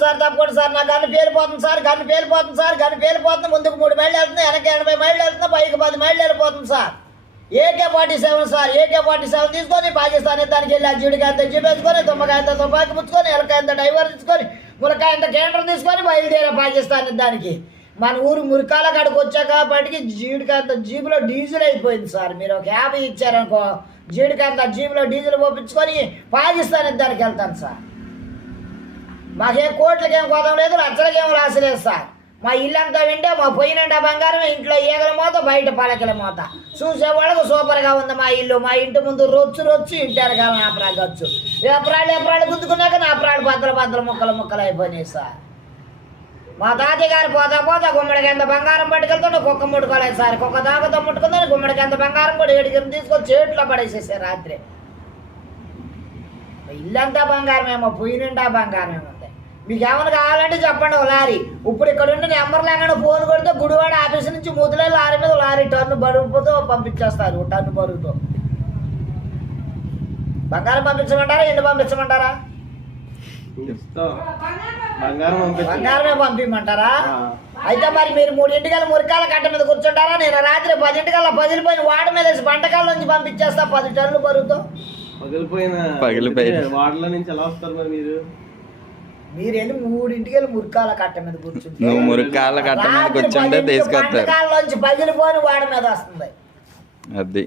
తప్పకుండా సార్ నా gun పేలిపోతుంది sir gun పేలిపోతుంది ముందుకు 3 మైళ్ళు వెళ్తుంది వెనక 80 మైళ్ళు వెళ్తుంది పైకి 10 మైళ్ళు వెళ్ళిపోతుంది సార్ AK-47 సార్ AK-47 తీసుకొని పాకిస్తాన్ యుద్ధానికి వెళ్ళి ఆ జీడికాయంత జీపేసుకొని తుమ్మకాయంత తుపాకి పుచ్చుకొని ఎలకాయంత డైవర్ తీసుకొని ములకాయంత కేంద్రం తీసుకొని బయలుదేరా పాకిస్తాన్ యుద్ధానికి మన ఊరు మురికాల కాడికి వచ్చాక బయటికి జీడికాయంత జీబులో డీజిల్ అయిపోయింది సార్ మీరు ఒక 50 ఇచ్చారనుకో జీడికాయంత జీబులో డీజిల్ పోపించుకొని పాకిస్తాన్ యుద్ధానికి వెళ్తాను సార్ మాకే కోట్లకేం కోదం లేదు లక్షలకేం రాసి లేదు సార్ మా ఇల్లంతా వింటే మా పొయ్యి నిండా బంగారం ఇంట్లో ఈగల మోత బయట పలకల మోత చూసేవాళ్ళకు సూపర్గా ఉంది మా ఇల్లు మా ఇంటి ముందు రొచ్చు ఇంటి వెనకాల నాపరాలు ఖర్చు ఎప్రాళ్ళు గుద్దుకున్నాక నాపరాళ్ళు బద్దలు ముక్కలు అయిపోయినాయి సార్ మా తాతయ్య గారు పోతా గుమ్మడికి ఎంత బంగారం పట్టుకెళ్తుంటే కుక్క ముట్టుకోలేదు సార్ కుక్క దాకతో ముట్టుకుందని గుమ్మడికి ఎంత బంగారం కూడా ఏడుగురిని తీసుకొని చేట్లో పడేసేసారు రాత్రి ఇల్లంతా బంగారమేమో పొయ్యి నిండా బంగారమేమో మీకు ఏమైనా కావాలంటే చెప్పండి ఒక లారీ ఇప్పుడు ఇక్కడ ఉండి నెంబర్ లేకుండా ఫోన్ కొడితే గుడివాడ ఆఫీస్ నుంచి ముద్దులే లారీ మీద లారీ టన్ను బరువుతో పంపించేస్తారు టన్ను బరువుతో బంగారం పంపించమంటారా ఎండు పంపించమంటారా బంగారమే పంపించమంటారా అయితే మరి మీరు 3 మురికాల కట్ట మీద కూర్చుంటారా నేను రాత్రి 10 పగిలిపోయిన వాడ మీద వేసి బంటకాల నుంచి పంపించేస్తా 10 టన్నులు బరువుతో పగిలిపోయిన వాడల నుంచి ఎలా వస్తారు మరి మీరు వెళ్ళి 3 మురికాల కట్ట మీద కూర్చుంటే నువ్వు మురికాల కట్ట మీద కూర్చుంటే తీసుకొస్తారు బంటకాల నుంచి పగిలిపోయిన వాడ మీద వస్తుంది అది